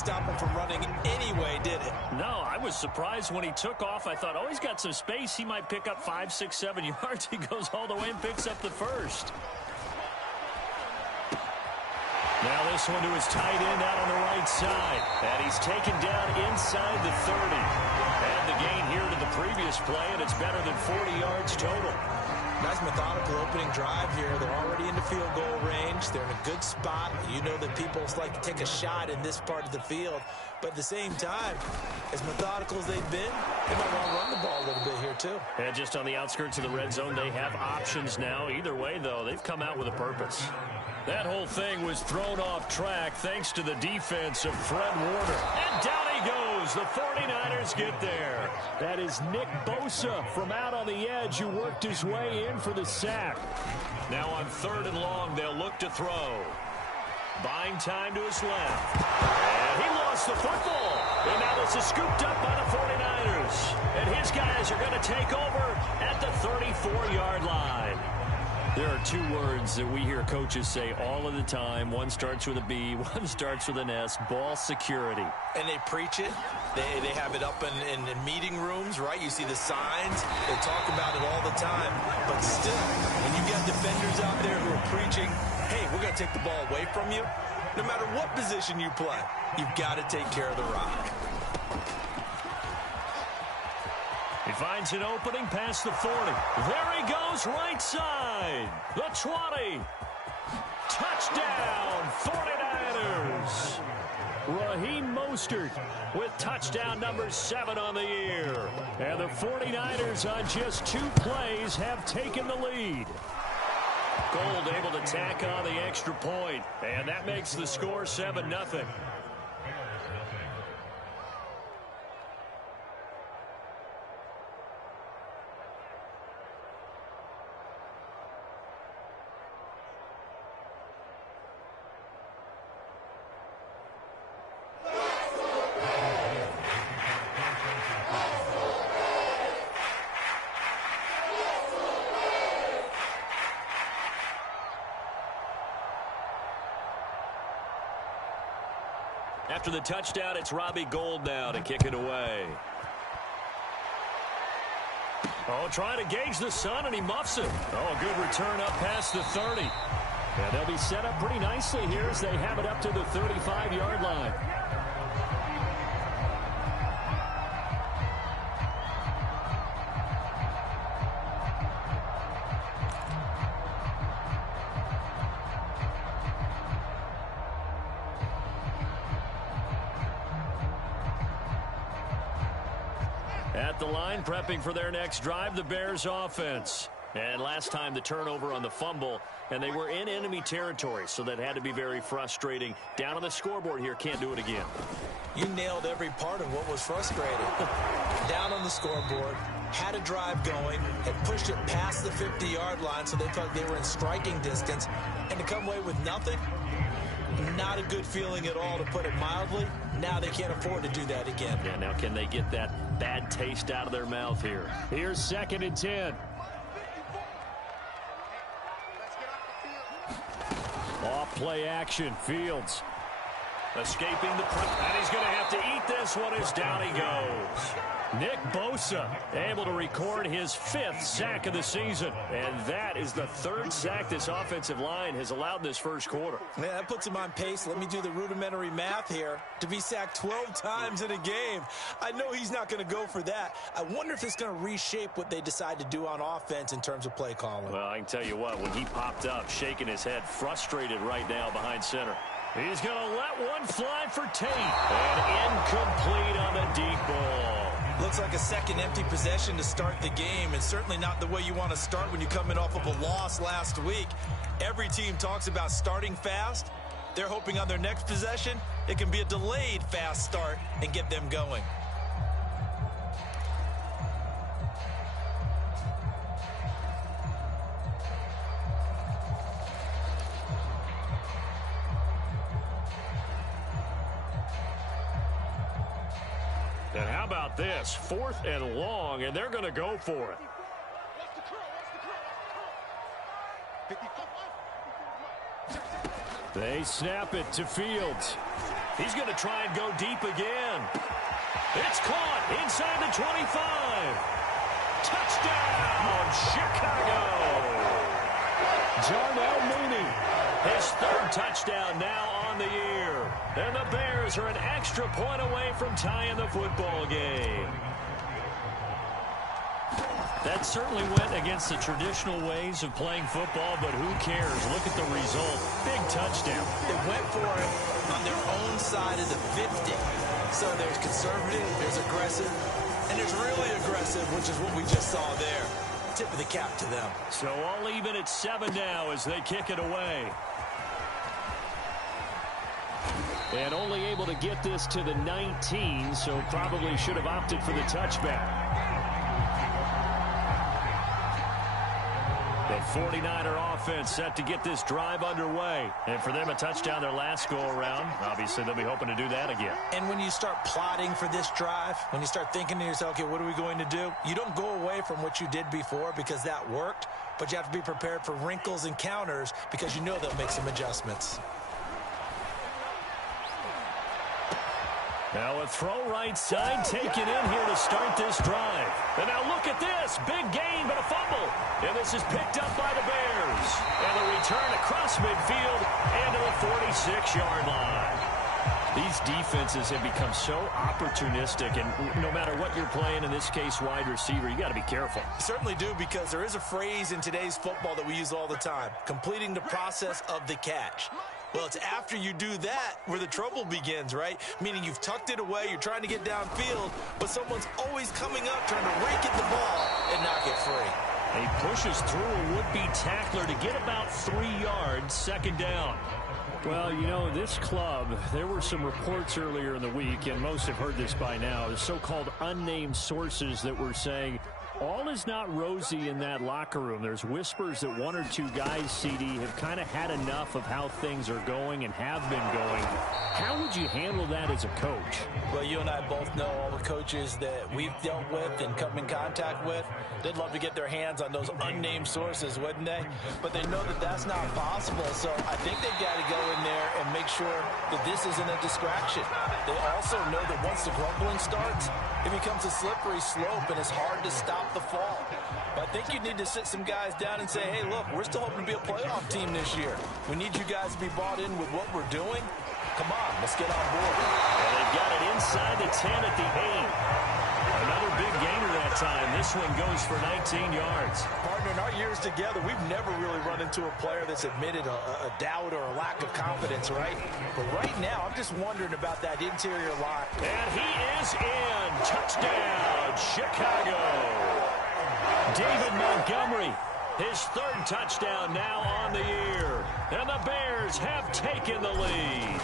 stop him from running anyway, did it? No, I was surprised when he took off. I thought, oh, he's got some space. He might pick up 5, 6, 7 yards. He goes all the way and picks up the first. Now this one to his tight end out on the right side. And he's taken down inside the 30. And the gain here to the previous play, and it's better than 40 yards total. Nice methodical opening drive here. They're already into field goal range. They're in a good spot. You know that people like to take a shot in this part of the field. But at the same time, as methodical as they've been, they might want to run the ball a little bit here too. And just on the outskirts of the red zone, they have options now. Either way, though, they've come out with a purpose. That whole thing was thrown off track thanks to the defense of Fred Warner. And down he goes. The 49ers get there. That is Nick Bosa from out on the edge who worked his way in for the sack. Now on 3rd and long, they'll look to throw. Buying time to his left. And he lost the football. And now this is scooped up by the 49ers. And his guys are going to take over at the 34-yard line. There are 2 words that we hear coaches say all of the time. One starts with a B, one starts with an S, ball security. And they preach it. They have it up in meeting rooms, right? You see the signs. They talk about it all the time. But still, when you got defenders out there who are preaching, hey, we're going to take the ball away from you, no matter what position you play, you've got to take care of the rock. He finds an opening past the 40. There he goes, right side. The 20. Touchdown, 49ers. Raheem Mostert with touchdown number 7 on the year. And the 49ers on just 2 plays have taken the lead. Gold able to tack on the extra point. And that makes the score 7-0. After the touchdown, it's Robbie Gould now to kick it away. Oh, trying to gauge the sun, and he muffs it. Oh, a good return up past the 30. And they'll be set up pretty nicely here as they have it up to the 35-yard line. At the line, prepping for their next drive, the Bears offense. And last time the turnover on the fumble, and they were in enemy territory, so that had to be very frustrating. Down on the scoreboard here, can't do it again. You nailed every part of what was frustrating. Down on the scoreboard, had a drive going, had pushed it past the 50-yard line, so they thought they were in striking distance, and to come away with nothing, not a good feeling at all, to put it mildly. Now they can't afford to do that again. Yeah, now can they get that bad taste out of their mouth here? Here's 2nd and 10. Off play action, Fields. Escaping the pressure, and he's going to have to eat this one as down he goes. Nick Bosa able to record his 5th sack of the season. And that is the 3rd sack this offensive line has allowed this first quarter. Man, that puts him on pace. Let me do the rudimentary math here. To be sacked 12 times in a game, I know he's not going to go for that. I wonder if it's going to reshape what they decide to do on offense in terms of play calling. Well, I can tell you what, when he popped up, shaking his head, frustrated right now behind center. He's going to let one fly for Tate. And incomplete on the deep ball. Looks like a second empty possession to start the game, and certainly not the way you want to start when you're coming off of a loss last week. Every team talks about starting fast. They're hoping on their next possession, it can be a delayed fast start and get them going. And how about this? 4th and long, and they're going to go for it. They snap it to Fields. He's going to try and go deep again. It's caught inside the 25. Touchdown, Chicago. Darnell Mooney, his third touchdown now on the year. And the Bears are an extra point away from tying the football game. That certainly went against the traditional ways of playing football, but who cares? Look at the result. Big touchdown. They went for it on their own side of the 50. So there's conservative, there's aggressive, and there's really aggressive, which is what we just saw there. Tip of the cap to them. So all even at 7 now as they kick it away. And only able to get this to the 19, so probably should have opted for the touchback. The 49er offense set to get this drive underway. And for them, a touchdown their last go-around. Obviously, they'll be hoping to do that again. And when you start plotting for this drive, when you start thinking to yourself, okay, what are we going to do? You don't go away from what you did before because that worked, but you have to be prepared for wrinkles and counters because you know they'll make some adjustments. Now a throw right side taken in here to start this drive. And now look at this. Big gain, but a fumble. And this is picked up by the Bears. And the return across midfield and to the 46-yard line. These defenses have become so opportunistic, and no matter what you're playing, in this case wide receiver, you got to be careful. You certainly do, because there is a phrase in today's football that we use all the time, completing the process of the catch. Well, it's after you do that where the trouble begins, right? Meaning you've tucked it away, you're trying to get downfield, but someone's always coming up trying to rake at the ball and knock it free. He pushes through a would-be tackler to get about 3 yards, second down. Well, you know, this club, there were some reports earlier in the week, and most have heard this by now, the so-called unnamed sources that were saying all is not rosy in that locker room. There's whispers that 1 or 2 guys, CD, have kind of had enough of how things are going and have been going. How would you handle that as a coach? Well, you and I both know all the coaches that we've dealt with and come in contact with. They'd love to get their hands on those unnamed sources, wouldn't they? But they know that that's not possible, so I think they've got to go in there and make sure that this isn't a distraction. They also know that once the grumbling starts, it becomes a slippery slope, and it's hard to stop the fall. But I think you need to sit some guys down and say, hey, look, we're still hoping to be a playoff team this year. We need you guys to be bought in with what we're doing. Come on, let's get on board. Well, they've got it inside the 10 at the 8. Another big gainer that time. This one goes for 19 yards. Partner, in our years together, we've never really run into a player that's admitted a doubt or a lack of confidence, right? But right now, I'm just wondering about that interior line. And he is in. Touchdown, Chicago. David Montgomery, his 3rd touchdown now on the year. And the Bears have taken the lead.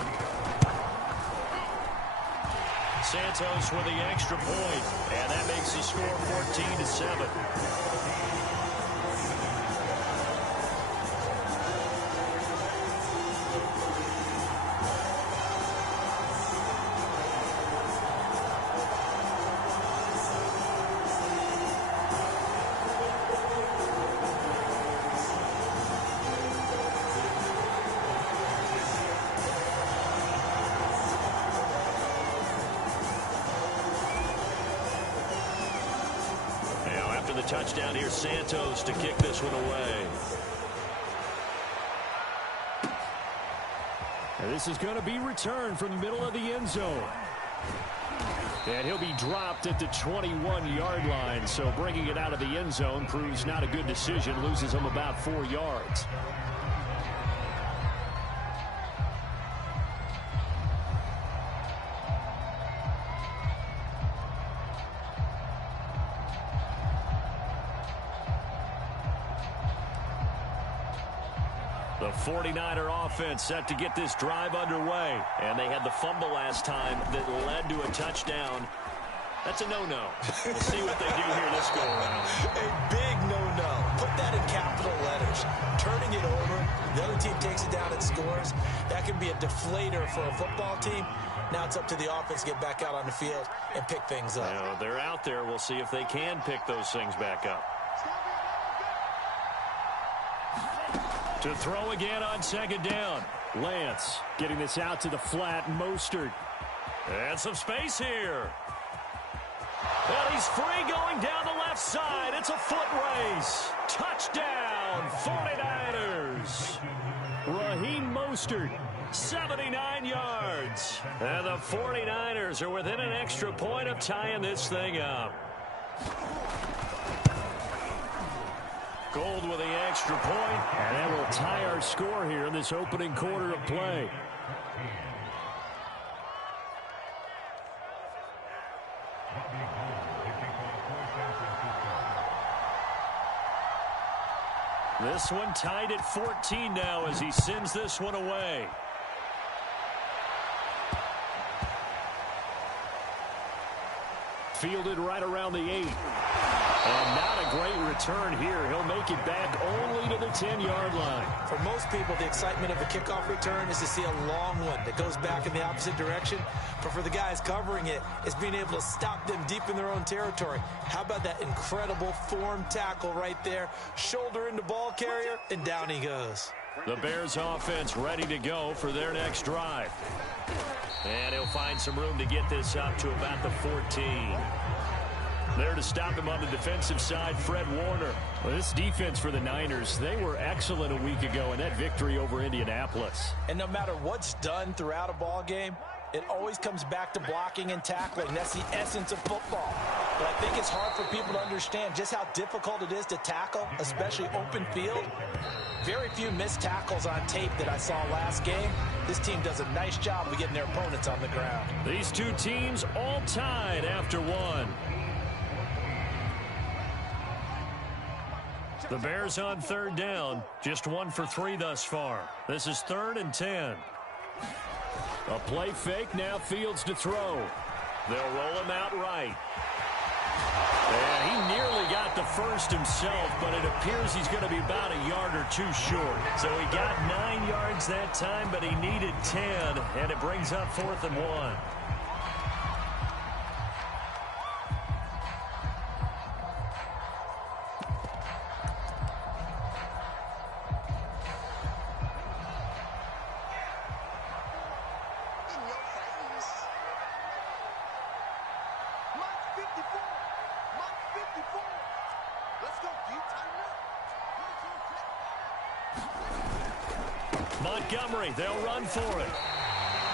Santos with the extra point, and that makes the score 14-7. The touchdown here, Santos to kick this one away. And this is going to be returned from the middle of the end zone. And he'll be dropped at the 21-yard line, so bringing it out of the end zone proves not a good decision, loses him about 4 yards. The 49er offense set to get this drive underway. And they had the fumble last time that led to a touchdown. That's a no-no. We'll see what they do here this go-around. A big no-no. Put that in capital letters. Turning it over, the other team takes it down and scores. That can be a deflator for a football team. Now it's up to the offense to get back out on the field and pick things up. Now, they're out there. We'll see if they can pick those things back up. To throw again on second down. Lance getting this out to the flat. Mostert. And some space here. And he's free going down the left side. It's a foot race. Touchdown, 49ers. Raheem Mostert, 79 yards. And the 49ers are within an extra point of tying this thing up. Gold with the extra point, and that will tie our score here in this opening quarter of play. This one tied at 14 now as he sends this one away. Fielded right around the 8. And not a great return here. He'll make it back only to the 10-yard line. For most people, the excitement of a kickoff return is to see a long one that goes back in the opposite direction. But for the guys covering it, it's being able to stop them deep in their own territory. How about that incredible form tackle right there? Shoulder into ball carrier, and down he goes. The Bears offense ready to go for their next drive. And he'll find some room to get this up to about the 14. There to stop him on the defensive side, Fred Warner. Well, this defense for the Niners, they were excellent a week ago in that victory over Indianapolis. And no matter what's done throughout a ball game, it always comes back to blocking and tackling. That's the essence of football. But I think it's hard for people to understand just how difficult it is to tackle, especially open field. Very few missed tackles on tape that I saw last game. This team does a nice job of getting their opponents on the ground. These two teams all tied after one. The Bears on third down, just 1 for 3 thus far. This is 3rd and 10. A play fake, now Fields to throw. They'll roll him out right. And he nearly got the first himself, but it appears he's going to be about a yard or 2 short. So he got 9 yards that time, but he needed 10, and it brings up 4th and 1. Montgomery, they'll run for it.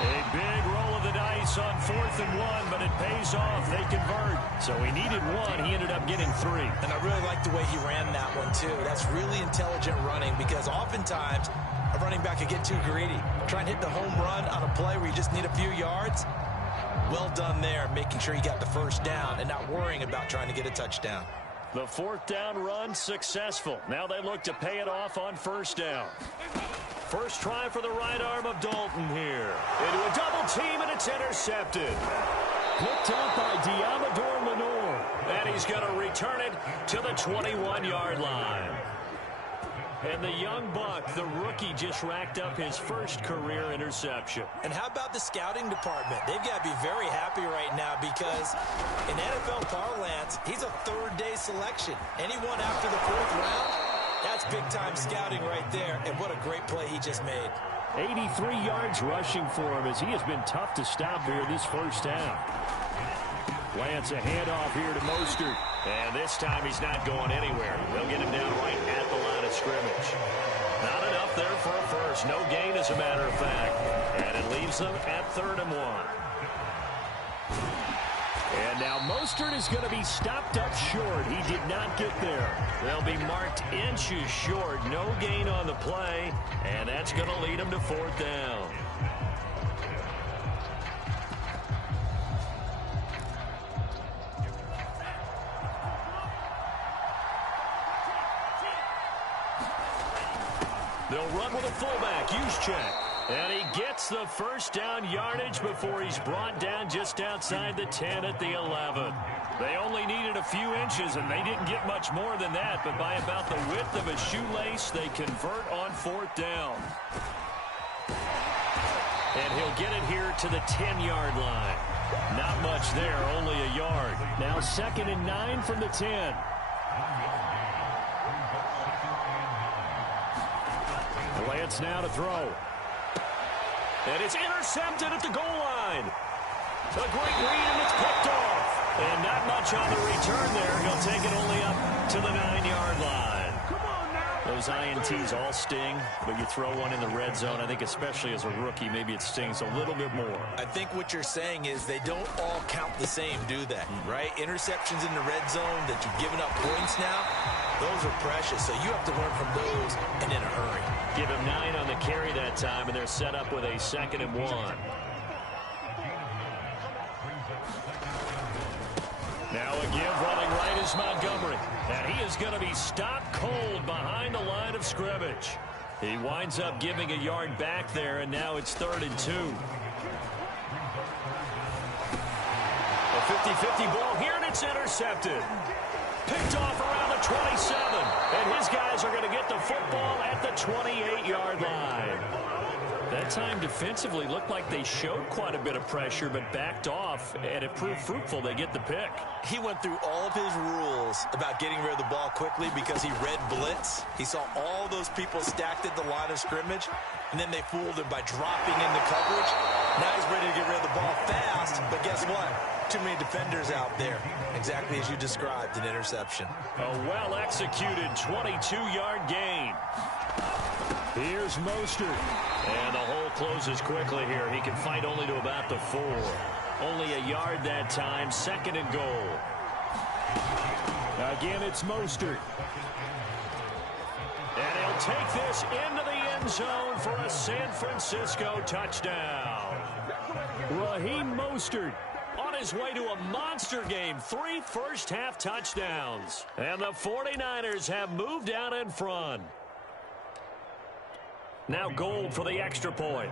A big roll of the dice on 4th and 1, but it pays off. They convert. So he needed 1. He ended up getting 3. And I really like the way he ran that one, too. That's really intelligent running because oftentimes a running back can get too greedy. Try and hit the home run on a play where you just need a few yards. Well done there, making sure he got the first down and not worrying about trying to get a touchdown. The 4th down run successful. Now they look to pay it off on 1st down. First try for the right arm of Dalton here. Into a double team, and it's intercepted. Picked up by Diamador Lenore. And he's going to return it to the 21-yard line. And the young buck, the rookie, just racked up his first career interception. And how about the scouting department? They've got to be very happy right now because in NFL parlance, he's a third-day selection. Anyone after the 4th round, that's big-time scouting right there. And what a great play he just made. 83 yards rushing for him as he has been tough to stop here this first down. Lance a handoff here to Mostert. And this time he's not going anywhere. They'll get him down right at the line of scrimmage. Not enough there for a first. No gain, as a matter of fact. And it leaves them at 3rd and 1. And now Mostert is going to be stopped up short. He did not get there. They'll be marked inches short. No gain on the play. And that's going to lead him to 4th down. They'll run with a fullback, Juszczyk. And he gets the first down yardage before he's brought down just outside the 10 at the 11. They only needed a few inches, and they didn't get much more than that. But by about the width of a shoelace, they convert on 4th down. And he'll get it here to the 10-yard line. Not much there, only a yard. Now 2nd and 9 from the 10. Lance now to throw. And it's intercepted at the goal line. A great read, and it's picked off. And not much on the return there. He'll take it only up to the 9-yard line. Those INTs all sting, but you throw one in the red zone, I think especially as a rookie, maybe it stings a little bit more. I think what you're saying is they don't all count the same, do they? Right? Interceptions in the red zone that you've given up points now, those are precious. So you have to learn from those and in a hurry. Give him 9 on the carry that time, and they're set up with a 2nd and 1. Now a give running right is Montgomery. And he is going to be stopped cold behind the line of scrimmage. He winds up giving a yard back there, and now it's 3rd and 2. A 50-50 ball here, and it's intercepted. Picked off around the 27. And his guys are going to get the football at the 28-yard line. That time defensively looked like they showed quite a bit of pressure, but backed off, and it proved fruitful. They get the pick. He went through all of his rules about getting rid of the ball quickly because he read blitz. He saw all those people stacked at the line of scrimmage, and then they fooled him by dropping into coverage. Now he's ready to get rid of the ball fast, but guess what? Too many defenders out there. Exactly as you described, an interception. A well-executed 22-yard gain. Here's Mostert. And the hole closes quickly here. He can fight only to about the 4. Only a yard that time. 2nd and goal. Again, it's Mostert. And he'll take this into the end zone for a San Francisco touchdown. Raheem Mostert on his way to a monster game. 3 first-half touchdowns. And the 49ers have moved out in front. Now Gold for the extra point.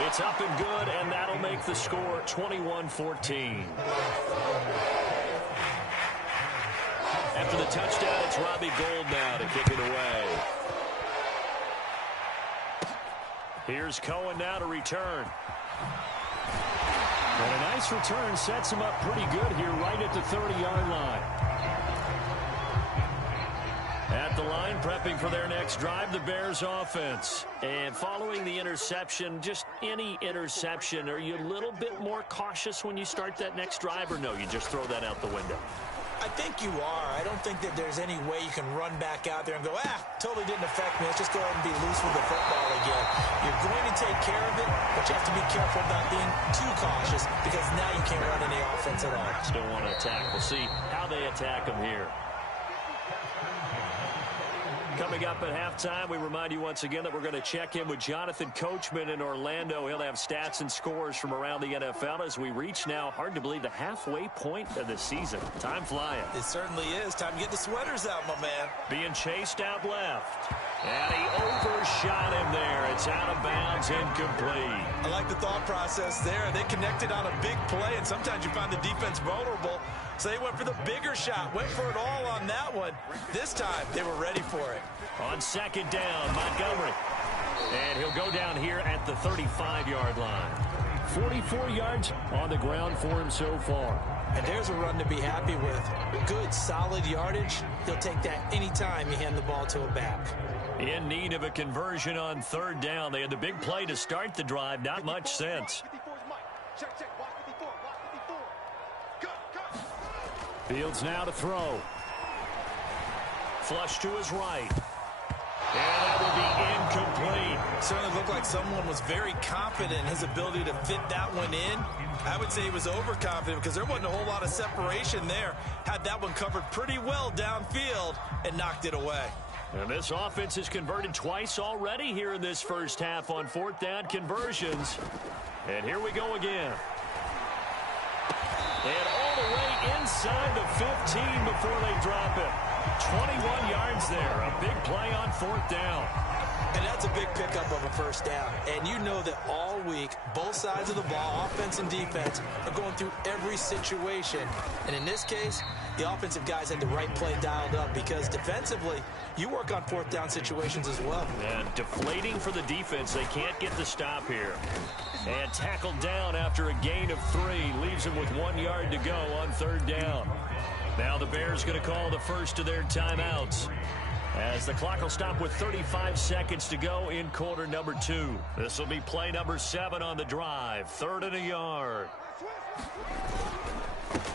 It's up and good, and that'll make the score 21-14. After the touchdown, it's Robbie Gould now to kick it away. Here's Cohen now to return. And a nice return sets him up pretty good here right at the 30-yard line. At the line, prepping for their next drive, the Bears offense. And following the interception, just any interception, are you a little bit more cautious when you start that next drive, or no, you just throw that out the window? I think you are. I don't think that there's any way you can run back out there and go, totally didn't affect me. Let's just go ahead and be loose with the football again. You're going to take care of it, but you have to be careful about being too cautious because now you can't run any offense at all. Still want to attack. We'll see how they attack them here. Coming up at halftime, we remind you once again that we're going to check in with Jonathan Coachman in Orlando. He'll have stats and scores from around the NFL as we reach now, hard to believe, the halfway point of the season. Time flying. It certainly is. Time to get the sweaters out, my man. Being chased out left. And he overshot him there. It's out of bounds, incomplete. I like the thought process there. They connected on a big play, and sometimes you find the defense vulnerable. So they went for the bigger shot, went for it all on that one. This time, they were ready for it. On 2nd down, Montgomery. And he'll go down here at the 35-yard line. 44 yards on the ground for him so far. And there's a run to be happy with. Good, solid yardage. He'll take that anytime you hand the ball to a back. In need of a conversion on 3rd down. They had the big play to start the drive. Not much sense. Fields now to throw. Flush to his right. And that will be incomplete. Certainly looked like someone was very confident in his ability to fit that one in. I would say he was overconfident because there wasn't a whole lot of separation there. Had that one covered pretty well downfield and knocked it away. And this offense has converted twice already here in this first half on 4th down conversions. And here we go again. And all the way inside the 15 before they drop it. 21 yards there. A big play on 4th down. And that's a big pickup of a first down. And you know that all week, both sides of the ball, offense and defense, are going through every situation. And in this case, the offensive guys had the right play dialed up because defensively, you work on 4th down situations as well. And deflating for the defense. They can't get the stop here. And tackled down after a gain of 3. Leaves him with 1 yard to go on 3rd down. Now the Bears going to call the first of their timeouts. as the clock will stop with 35 seconds to go in quarter number 2. This will be play number 7 on the drive. 3rd and a yard.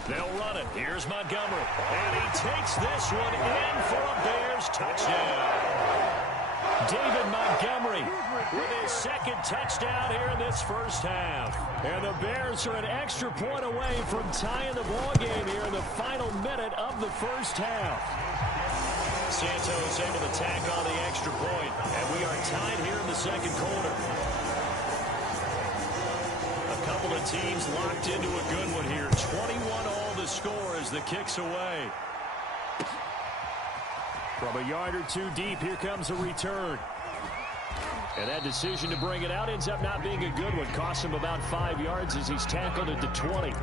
They'll run it. Here's Montgomery. And he takes this one in for a Bears touchdown. David Montgomery with his second touchdown here in this first half. And the Bears are an extra point away from tying the ballgame here in the final minute of the first half. Santos able to tack on the extra point, and we are tied here in the second quarter. A couple of teams locked into a good one here. 21 all the score as the kick's away. From a yard or two deep, here comes a return. And that decision to bring it out ends up not being a good one. Costs him about 5 yards as he's tackled at the 20.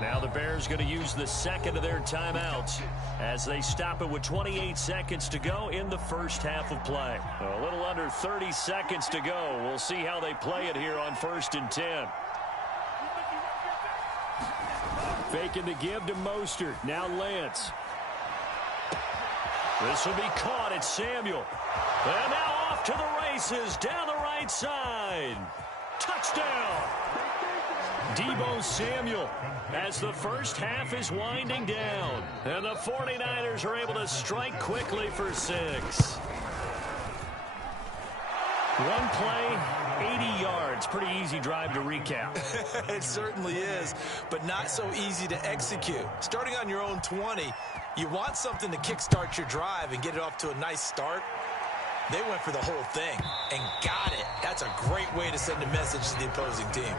Now the Bears going to use the second of their timeouts as they stop it with 28 seconds to go in the first half of play. A little under 30 seconds to go. We'll see how they play it here on 1st and 10. Faking the give to Mostert. Now Lance. This will be caught. It's Samuel. And now off to the races down the right side. Touchdown. Deebo Samuel as the first half is winding down. And the 49ers are able to strike quickly for 6. One play, 80 yards. Pretty easy drive to recap. It certainly is, but not so easy to execute. Starting on your own 20, you want something to kickstart your drive and get it off to a nice start. They went for the whole thing and got it. That's a great way to send a message to the opposing team.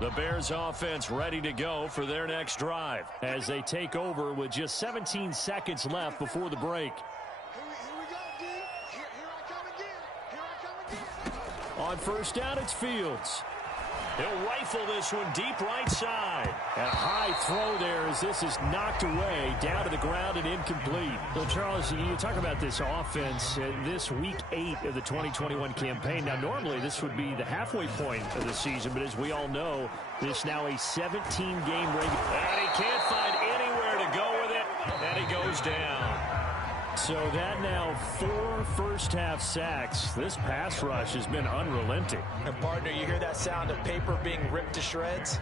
The Bears offense ready to go for their next drive as they take over with just 17 seconds left before the break. On first down, it's Fields. He'll rifle this one deep right side. And a high throw there as this is knocked away down to the ground and incomplete. Well, Charles, you talk about this offense this week 8 of the 2021 campaign. Now, normally this would be the halfway point of the season, but as we all know, this now a 17-game regular. And he can't find anywhere to go with it, and he goes down. So that now 4 first-half sacks. This pass rush has been unrelenting. And, partner, you hear that sound of paper being ripped to shreds?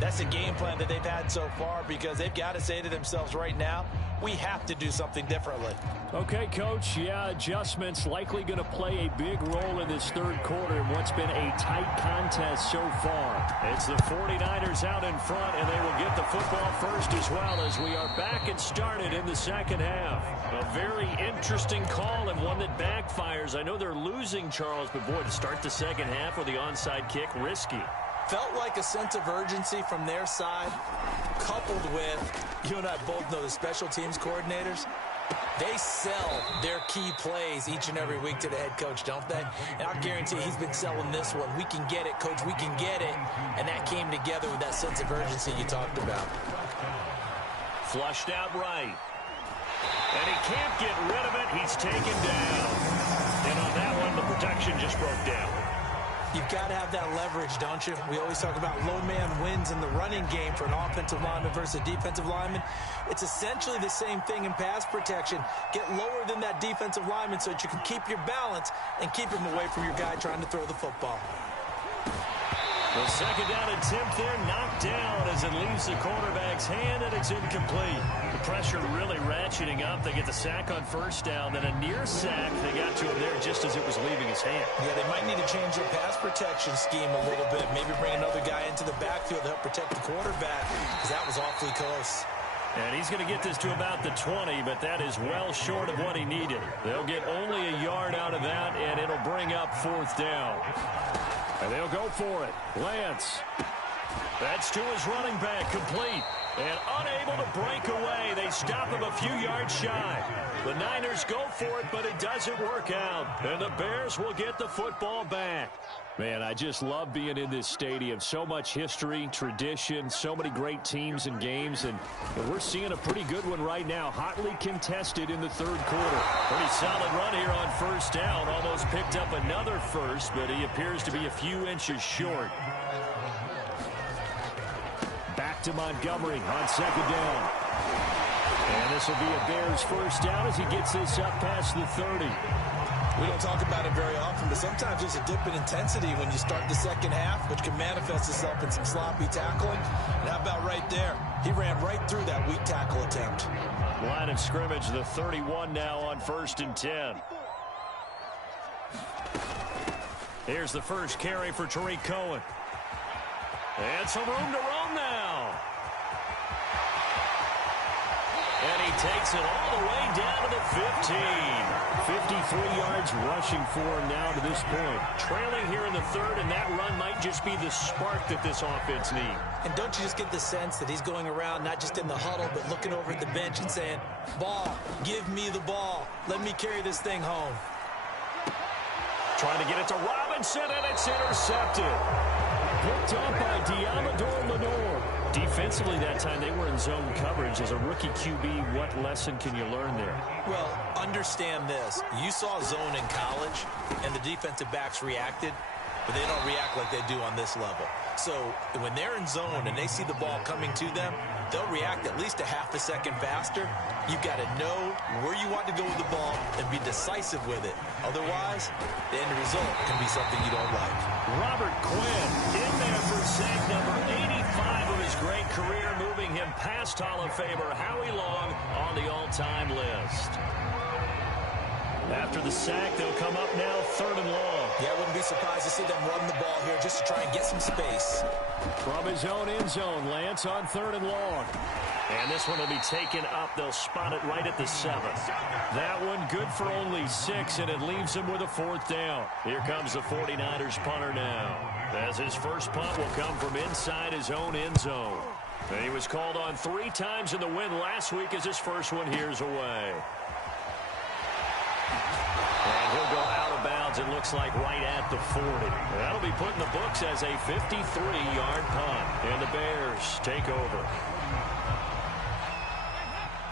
That's the game plan that they've had so far because they've got to say to themselves right now, we have to do something differently. Okay, Coach. Yeah, adjustments likely going to play a big role in this third quarter in what's been a tight contest so far. It's the 49ers out in front, and they will get the football first as well as we are back and started in the second half. A very interesting call and one that backfires. I know they're losing, Charles, but boy, to start the second half with the onside kick, risky. Felt like a sense of urgency from their side, coupled with, you and I both know the special teams coordinators, they sell their key plays each and every week to the head coach, don't they? And I guarantee he's been selling this one. We can get it, Coach, we can get it. And that came together with that sense of urgency you talked about. Flushed out right. And he can't get rid of it. He's taken down. And on that one, the protection just broke down. You've got to have that leverage, don't you? We always talk about low man wins in the running game for an offensive lineman versus a defensive lineman. It's essentially the same thing in pass protection. Get lower than that defensive lineman so that you can keep your balance and keep him away from your guy trying to throw the football. The second down attempt there knocked down as it leaves the quarterback's hand, and it's incomplete. The pressure really ratcheting up. They get the sack on first down, then a near sack. They got to him there just as it was leaving his hand. Yeah, they might need to change their pass protection scheme a little bit. Maybe bring another guy into the backfield to help protect the quarterback, because that was awfully close. And he's going to get this to about the 20, but that is well short of what he needed. They'll get only a yard out of that, and it'll bring up fourth down. And they'll go for it. Lance. That's to his running back, complete. And unable to break away. They they stop him a few yards shy. The Niners go for it, but it doesn't work out. And the Bears will get the football back. Man, I just love being in this stadium. So much history, tradition, so many great teams and games. And we're seeing a pretty good one right now. Hotly contested in the third quarter. Pretty solid run here on first down. Almost picked up another first, but he appears to be a few inches short. Back to Montgomery on second down. And this will be a Bears first down as he gets this up past the 30. We don't talk about it very often, but sometimes there's a dip in intensity when you start the second half, which can manifest itself in some sloppy tackling. And how about right there? He ran right through that weak tackle attempt. Line of scrimmage, the 31 now on 1st and 10. Here's the first carry for Tariq Cohen. And some room to roam now. And he takes it all the way down to the 15. 53 yards rushing for him now to this point. Trailing here in the third, and that run might just be the spark that this offense needs. And don't you just get the sense that he's going around not just in the huddle, but looking over at the bench and saying, ball, give me the ball. Let me carry this thing home. Trying to get it to Robinson, and it's intercepted. Picked up by Diamador Lenore. Defensively that time, they were in zone coverage. As a rookie QB, what lesson can you learn there? Well, understand this. You saw zone in college, and the defensive backs reacted, but they don't react like they do on this level. So when they're in zone and they see the ball coming to them, they'll react at least a half a second faster. You've got to know where you want to go with the ball and be decisive with it. Otherwise, the end result can be something you don't like. Robert Quinn in there for sack number 85 of his great career, moving him past Hall of Famer Howie Long on the all-time list. After the sack, they'll come up now 3rd and long. Yeah, I wouldn't be surprised to see them run the ball here just to try and get some space. From his own end zone, Lance on 3rd and long. And this one will be taken up. They'll spot it right at the 7. That one good for only 6, and it leaves him with a 4th down. Here comes the 49ers punter now, as his first punt will come from inside his own end zone. And he was called on 3 times in the win last week as his first one here's away. And he'll go out of bounds, it looks like right at the 40. That'll be put in the books as a 53-yard punt. And the Bears take over.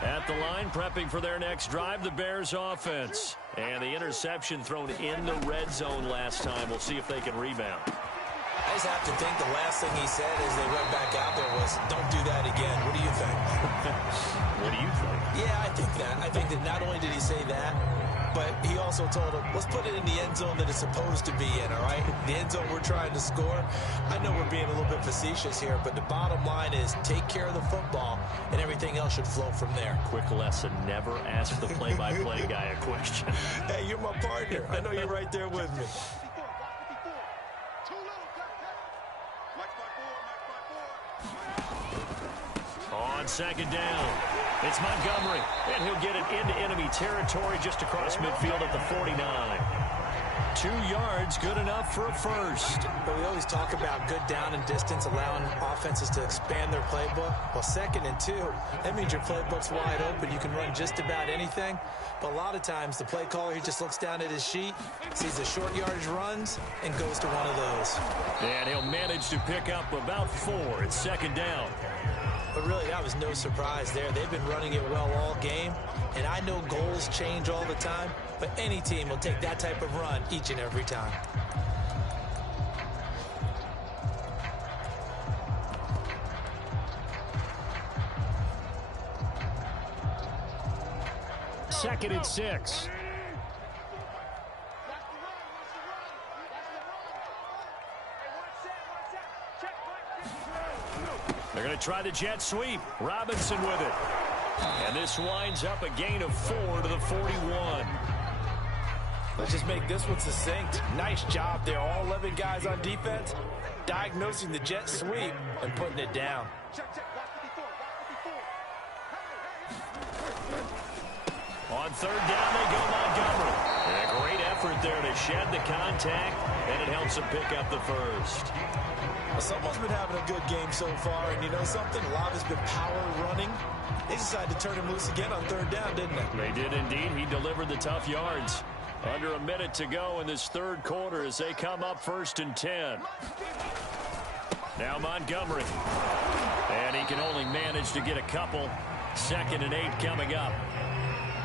At the line, prepping for their next drive, the Bears offense. And the interception thrown in the red zone last time. We'll see if they can rebound. I just have to think the last thing he said as they went back out there was, don't do that again. What do you think? What do you think? Yeah, I think that. I think that not only did he say that, but he also told him, let's put it in the end zone that it's supposed to be in, all right? The end zone we're trying to score. I know we're being a little bit facetious here, but the bottom line is take care of the football, and everything else should flow from there. Quick lesson, never ask the play-by-play guy a question. Hey, you're my partner. I know you're right there with me. On second down, it's Montgomery, and he'll get it into enemy territory just across midfield at the 49. 2 yards, good enough for a first. But we always talk about good down and distance, allowing offenses to expand their playbook. Well, 2nd and 2, that means your playbook's wide open. You can run just about anything. But a lot of times, the play caller, he just looks down at his sheet, sees the short yardage runs, and goes to one of those. And he'll manage to pick up about 4. It's 2nd down. But really, that was no surprise there. They've been running it well all game. And I know goals change all the time, but any team will take that type of run each and every time. Second and 6. They're going to try the jet sweep. Robinson with it. And this winds up a gain of 4 to the 41. Let's just make this one succinct. Nice job there. All 11 guys on defense diagnosing the jet sweep and putting it down. On 3rd down, they go Montgomery. And a great effort there to shed the contact, and it helps him pick up the first. Well, someone's been having a good game so far, and you know something? A lot of it's been power running. They decided to turn him loose again on third down, didn't they? They did indeed. He delivered the tough yards. Under a minute to go in this third quarter as they come up 1st and 10. Now Montgomery. And he can only manage to get a couple. 2nd and 8 coming up.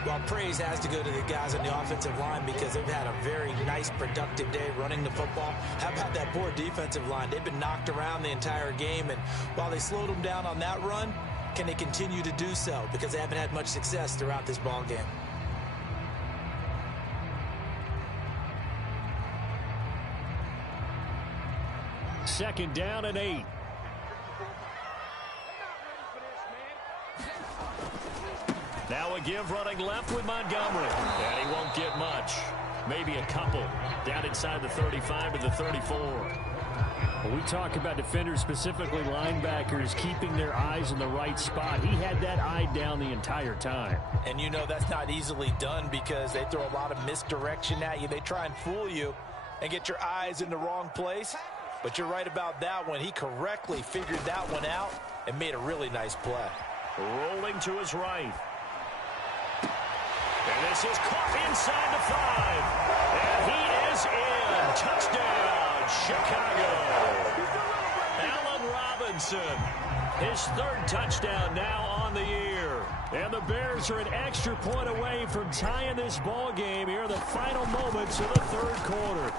Well, praise has to go to the guys on the offensive line because they've had a very nice, productive day running the football. How about that poor defensive line? They've been knocked around the entire game, and while they slowed them down on that run, can they continue to do so? Because they haven't had much success throughout this ball game. Second down and 8. Now a give running left with Montgomery. And he won't get much. Maybe a couple. Down inside the 35 to the 34. When we talk about defenders, specifically linebackers, keeping their eyes in the right spot, he had that eye down the entire time. And you know that's not easily done because they throw a lot of misdirection at you. They try and fool you and get your eyes in the wrong place. But you're right about that one. He correctly figured that one out and made a really nice play. Rolling to his right. And this is caught inside the 5. And he is in. Touchdown, Chicago. Allen Robinson. His 3rd touchdown now on the year. And the Bears are an extra point away from tying this ball game here in the final moments of the 3rd quarter.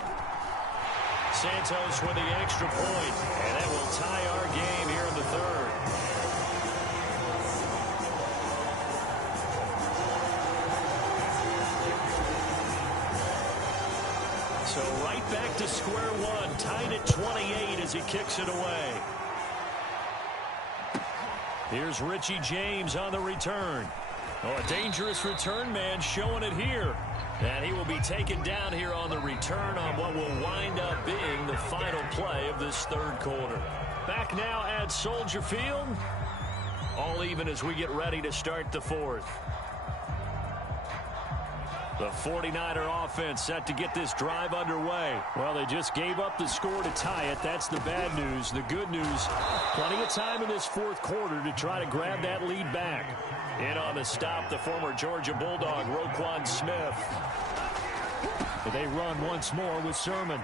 Santos with the extra point. And that will tie our game here in the 3rd. So right back to square one, tied at 28 as he kicks it away. Here's Richie James on the return. Oh, a dangerous return man showing it here. And he will be taken down here on the return on what will wind up being the final play of this 3rd quarter. Back now at Soldier Field. All even as we get ready to start the 4th. The 49er offense set to get this drive underway. Well, they just gave up the score to tie it. That's the bad news. The good news, plenty of time in this 4th quarter to try to grab that lead back. In on the stop, the former Georgia Bulldog, Roquan Smith. They run once more with Sermon.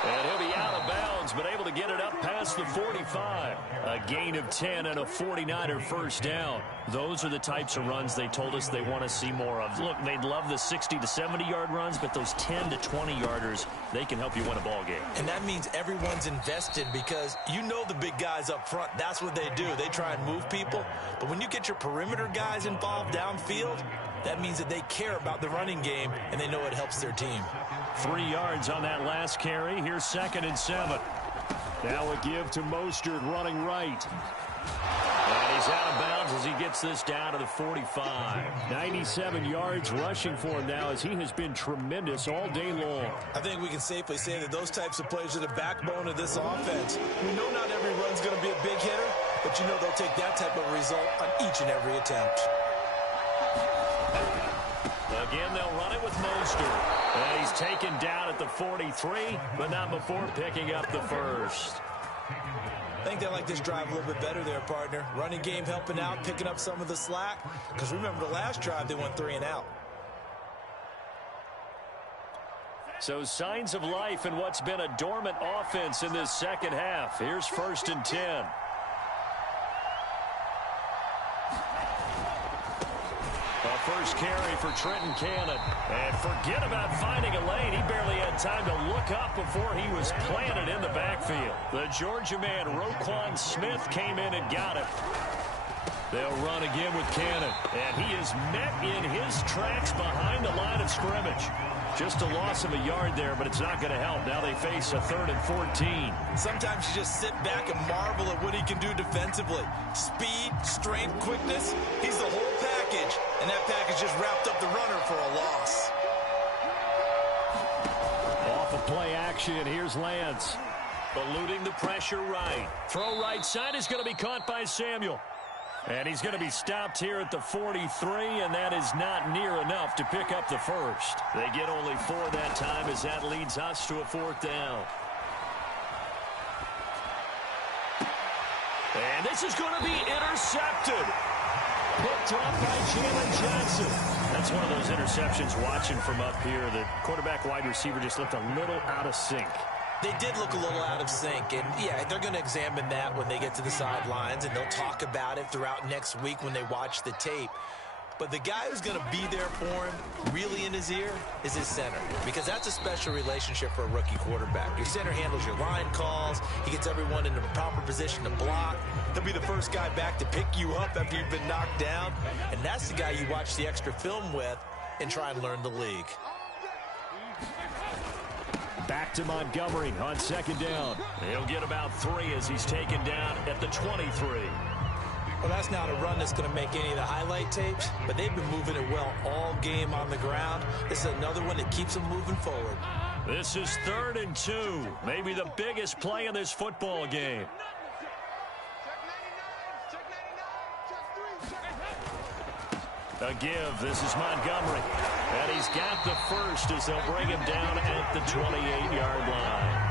And he'll be out of bounds, but able to get it up past the 45. A gain of 10 and a 49er first down. Those are the types of runs they told us they want to see more of. Look, they'd love the 60 to 70-yard runs, but those 10 to 20-yarders, they can help you win a ball game. And that means everyone's invested because you know the big guys up front. That's what they do. They try and move people. But when you get your perimeter guys involved downfield, that means that they care about the running game, and they know it helps their team. 3 yards on that last carry. Here's 2nd and 7. Now a give to Mostert running right. And he's out of bounds as he gets this down to the 45. 97 yards rushing for him now as he has been tremendous all day long. I think we can safely say that those types of plays are the backbone of this offense. We know not every run's going to be a big hitter, but you know they'll take that type of result on each and every attempt. Again, they'll run it with Mostert. And he's taken down at the 43, but not before picking up the first. I think they like this drive a little bit better there, partner. Running game helping out, picking up some of the slack. Because remember the last drive, they went 3 and out. So signs of life in what's been a dormant offense in this second half. Here's 1st and 10. First carry for Trenton Cannon. And forget about finding a lane. He barely had time to look up before he was planted in the backfield. The Georgia man, Roquan Smith, came in and got it. They'll run again with Cannon. And he is met in his tracks behind the line of scrimmage. Just a loss of a yard there, but it's not going to help. Now they face a 3rd and 14. Sometimes you just sit back and marvel at what he can do defensively. Speed, strength, quickness. He's the whole package. And that package just wrapped up the runner for a loss. Off of play action, here's Lance. Eluding the pressure right. Throw right side is going to be caught by Samuel. And he's going to be stopped here at the 43, and that is not near enough to pick up the first. They get only 4 that time as that leads us to a 4th down. And this is going to be intercepted. Picked off by Jalen Johnson. That's one of those interceptions watching from up here. The quarterback wide receiver just looked a little out of sync. They did look a little out of sync, and yeah, they're going to examine that when they get to the sidelines, and they'll talk about it throughout next week when they watch the tape. But the guy who's going to be there for him, really in his ear, is his center, because that's a special relationship for a rookie quarterback. Your center handles your line calls. He gets everyone in the proper position to block. He'll be the first guy back to pick you up after you've been knocked down, and that's the guy you watch the extra film with and try and learn the league. Back to Montgomery on second down. He'll get about 3 as he's taken down at the 23. Well, that's not a run that's going to make any of the highlight tapes, but they've been moving it well all game on the ground. This is another one that keeps them moving forward. This is 3rd and 2, maybe the biggest play in this football game. A give. This is Montgomery. And he's got the first as they'll bring him down at the 28-yard line.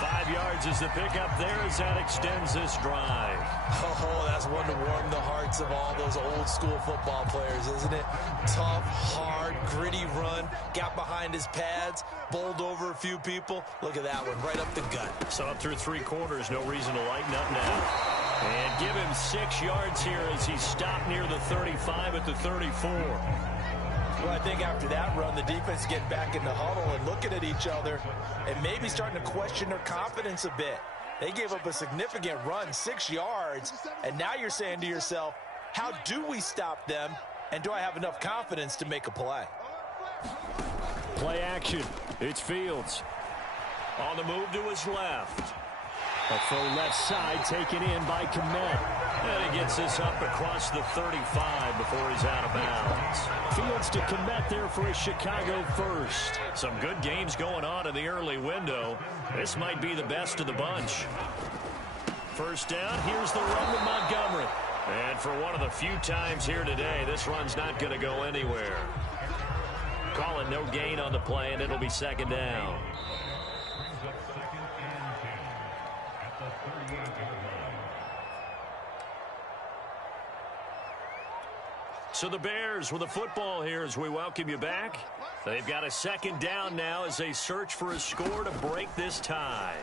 5 yards is the pickup there as that extends this drive. Oh, that's one to warm the hearts of all those old-school football players, isn't it? Tough, hard, gritty run. Got behind his pads, bowled over a few people. Look at that one, right up the gut. So up through 3 quarters, no reason to lighten up now. And give him 6 yards here as he's stopped near the 35 at the 34. Well, I think after that run, the defense getting back in the huddle and looking at each other and maybe starting to question their confidence a bit. They gave up a significant run, 6 yards, and now you're saying to yourself, how do we stop them, and do I have enough confidence to make a play? Play action. It's Fields. On the move to his left. A throw left side taken in by Kmet. And he gets this up across the 35 before he's out of bounds. Fields to Kmet there for a Chicago first. Some good games going on in the early window. This might be the best of the bunch. First down, here's the run to Montgomery. And for one of the few times here today, this run's not going to go anywhere. Call it no gain on the play, and it'll be second down. So the Bears with the football here as we welcome you back. They've got a second down now as they search for a score to break this tie.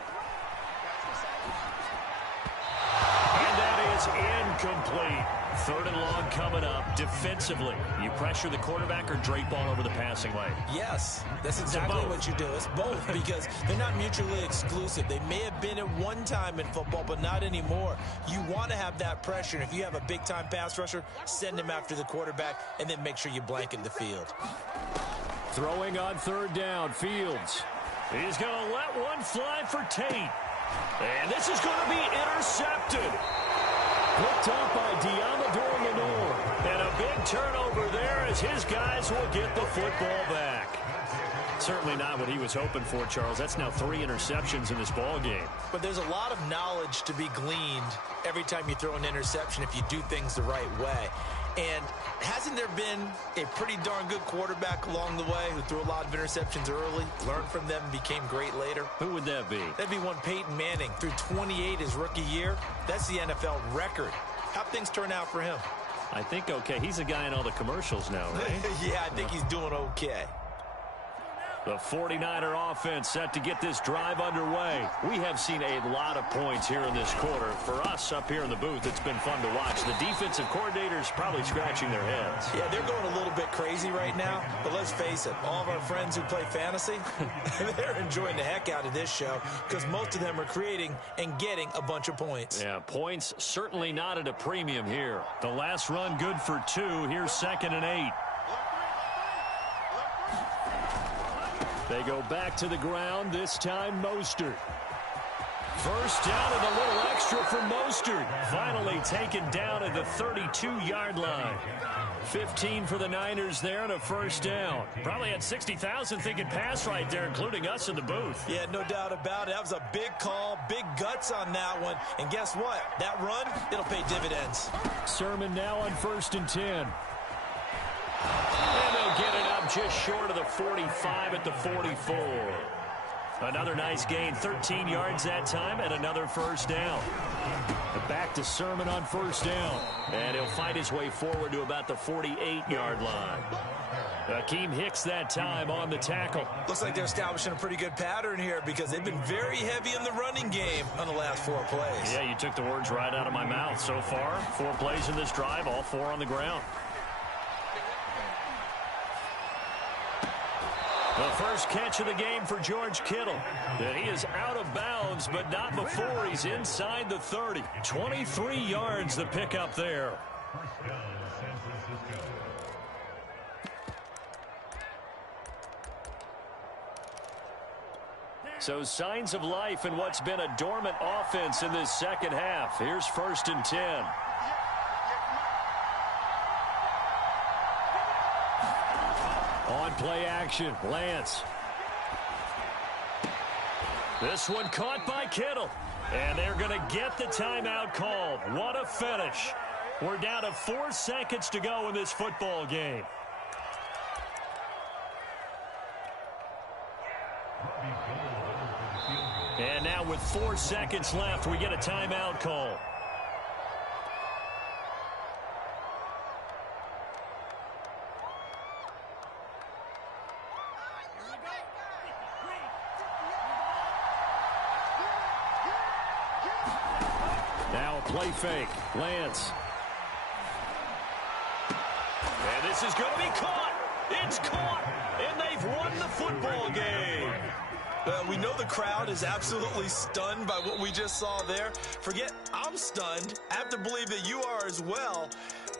And that is incomplete. 3rd and long coming up. Defensively, you pressure the quarterback or drape all over the passing lane? Yes, that's exactly what you do. It's both because they're not mutually exclusive. They may have been at one time in football, but not anymore. You want to have that pressure, and if you have a big-time pass rusher, send him after the quarterback, and then make sure you blanket the field. Throwing on 3rd down, Fields. He's going to let one fly for Tate. And this is going to be intercepted. Picked off by Diamador Lenore. And a big turnover there as his guys will get the football back. Certainly not what he was hoping for, Charles. That's now 3 interceptions in this ball game. But there's a lot of knowledge to be gleaned every time you throw an interception if you do things the right way. And hasn't there been a pretty darn good quarterback along the way who threw a lot of interceptions early, learned from them, and became great later? Who would that be? That'd be one Peyton Manning. Threw 28 his rookie year. That's the NFL record. How'd things turn out for him? I think okay. He's a guy in all the commercials now, right? Yeah, I think he's doing okay. The 49er offense set to get this drive underway. We have seen a lot of points here in this quarter. For us up here in the booth, it's been fun to watch. The defensive coordinators probably scratching their heads. Yeah, they're going a little bit crazy right now. But let's face it, all of our friends who play fantasy, they're enjoying the heck out of this show because most of them are creating and getting a bunch of points. Yeah, points certainly not at a premium here. The last run good for 2. Here's 2nd and 8. They go back to the ground, this time Mostert. First down and a little extra for Mostert. Finally taken down at the 32-yard line. 15 for the Niners there and a first down. Probably had 60,000 thinking pass right there, including us in the booth. Yeah, no doubt about it. That was a big call, big guts on that one. And guess what? That run, it'll pay dividends. Sermon now on 1st and 10. And they'll get it up just short of the 45 at the 44. Another nice gain, 13 yards that time, and another first down. Back to Sermon on first down. And he'll find his way forward to about the 48-yard line. Akeem Hicks that time on the tackle. Looks like they're establishing a pretty good pattern here because they've been very heavy in the running game on the last 4 plays. Yeah, you took the words right out of my mouth. So far, 4 plays in this drive, all 4 on the ground. The first catch of the game for George Kittle. And he is out of bounds, but not before he's inside the 30. 23 yards the pickup there. So signs of life in what's been a dormant offense in this second half. Here's 1st and 10. On play action, Lance. This one caught by Kittle. And they're going to get the timeout called. What a finish. We're down to 4 seconds to go in this football game. And now with 4 seconds left, we get a timeout call. Now a play fake. Lance. And this is going to be caught. It's caught. And they've won the football game. We know the crowd is absolutely stunned by what we just saw there. Forget I'm stunned. I have to believe that you are as well.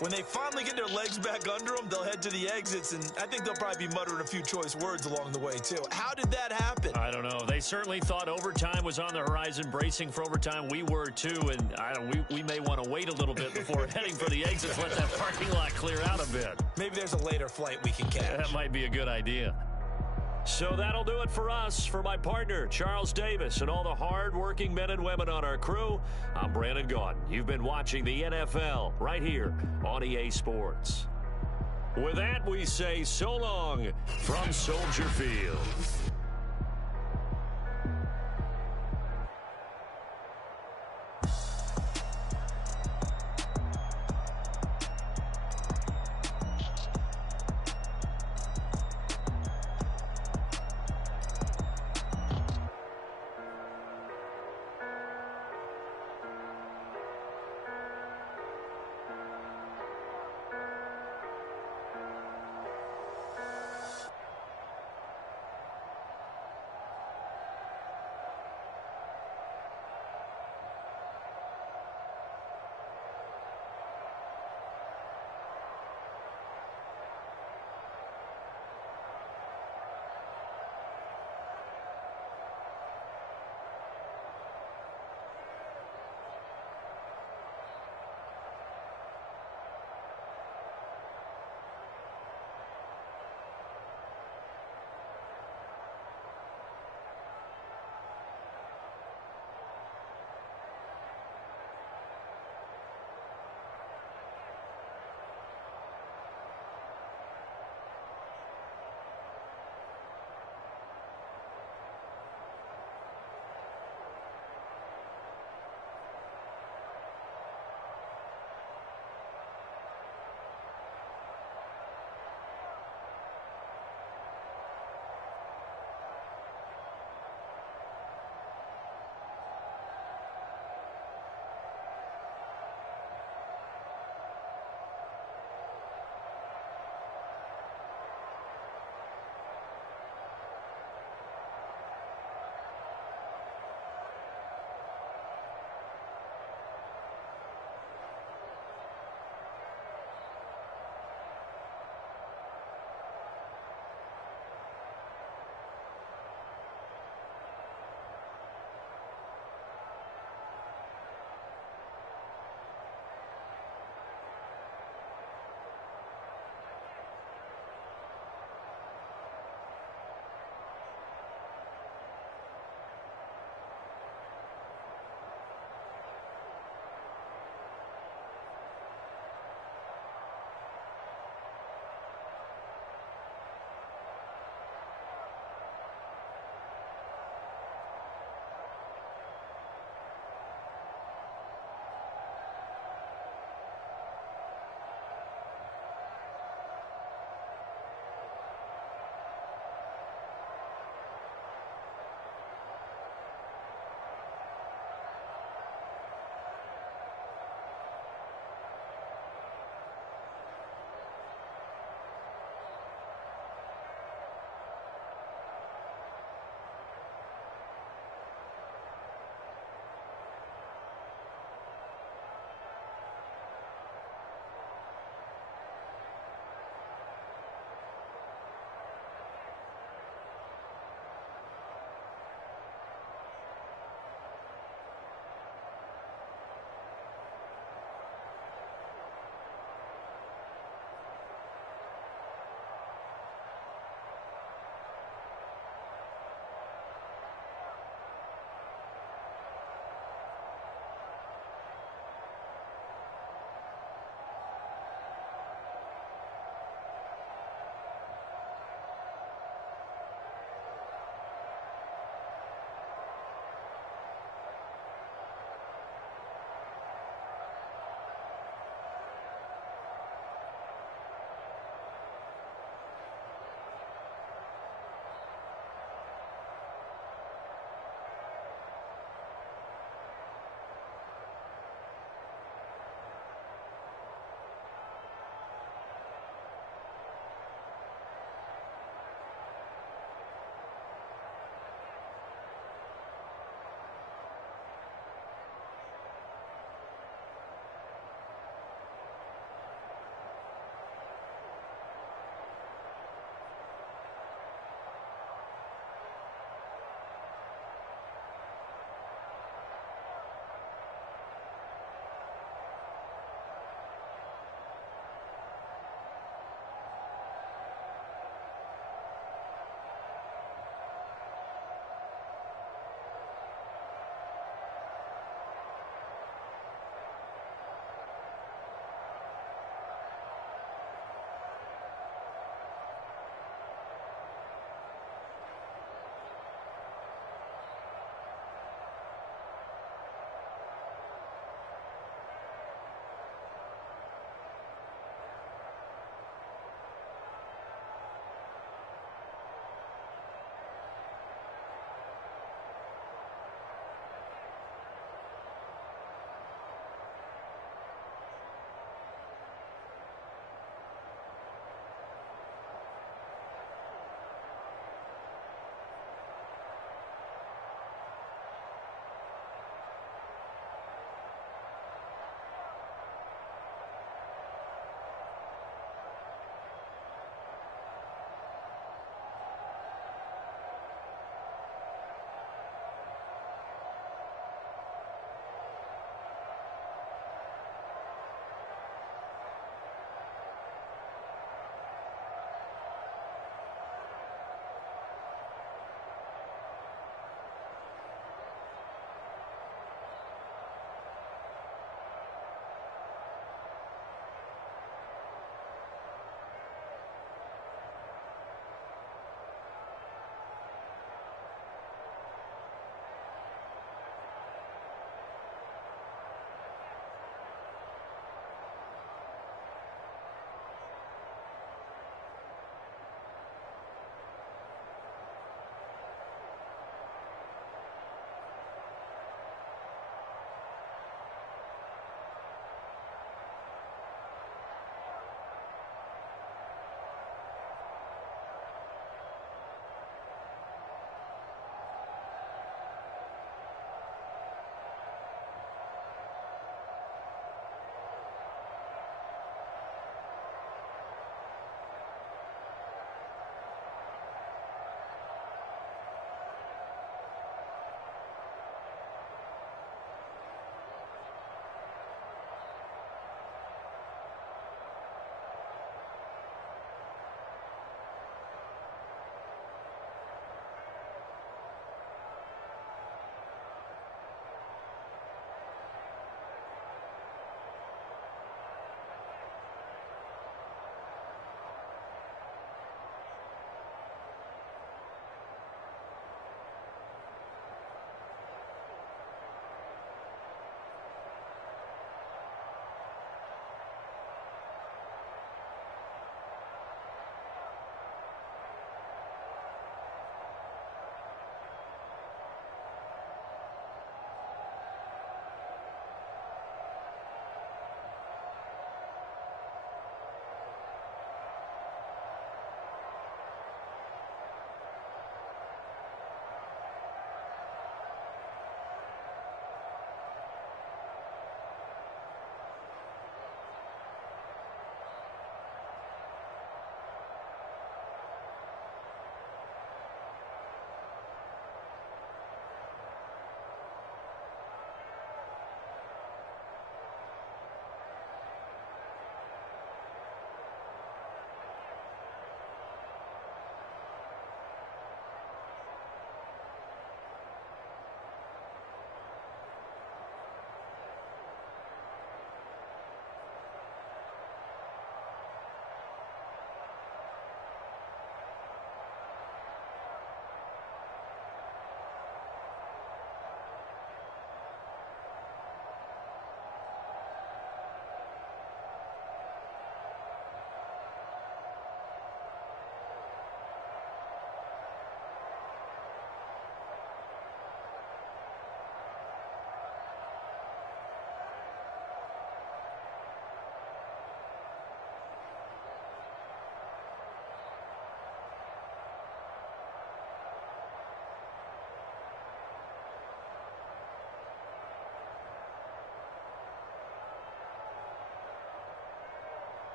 When they finally get their legs back under them, they'll head to the exits, and I think they'll probably be muttering a few choice words along the way, too. How did that happen? I don't know. They certainly thought overtime was on the horizon, bracing for overtime. We were, too, and we may want to wait a little bit before heading for the exits, let that parking lot clear out a bit. Maybe there's a later flight we can catch. That might be a good idea. So that'll do it for us. For my partner, Charles Davis, and all the hard-working men and women on our crew, I'm Brandon Gaudin. You've been watching the NFL right here on EA Sports. With that, we say so long from Soldier Field.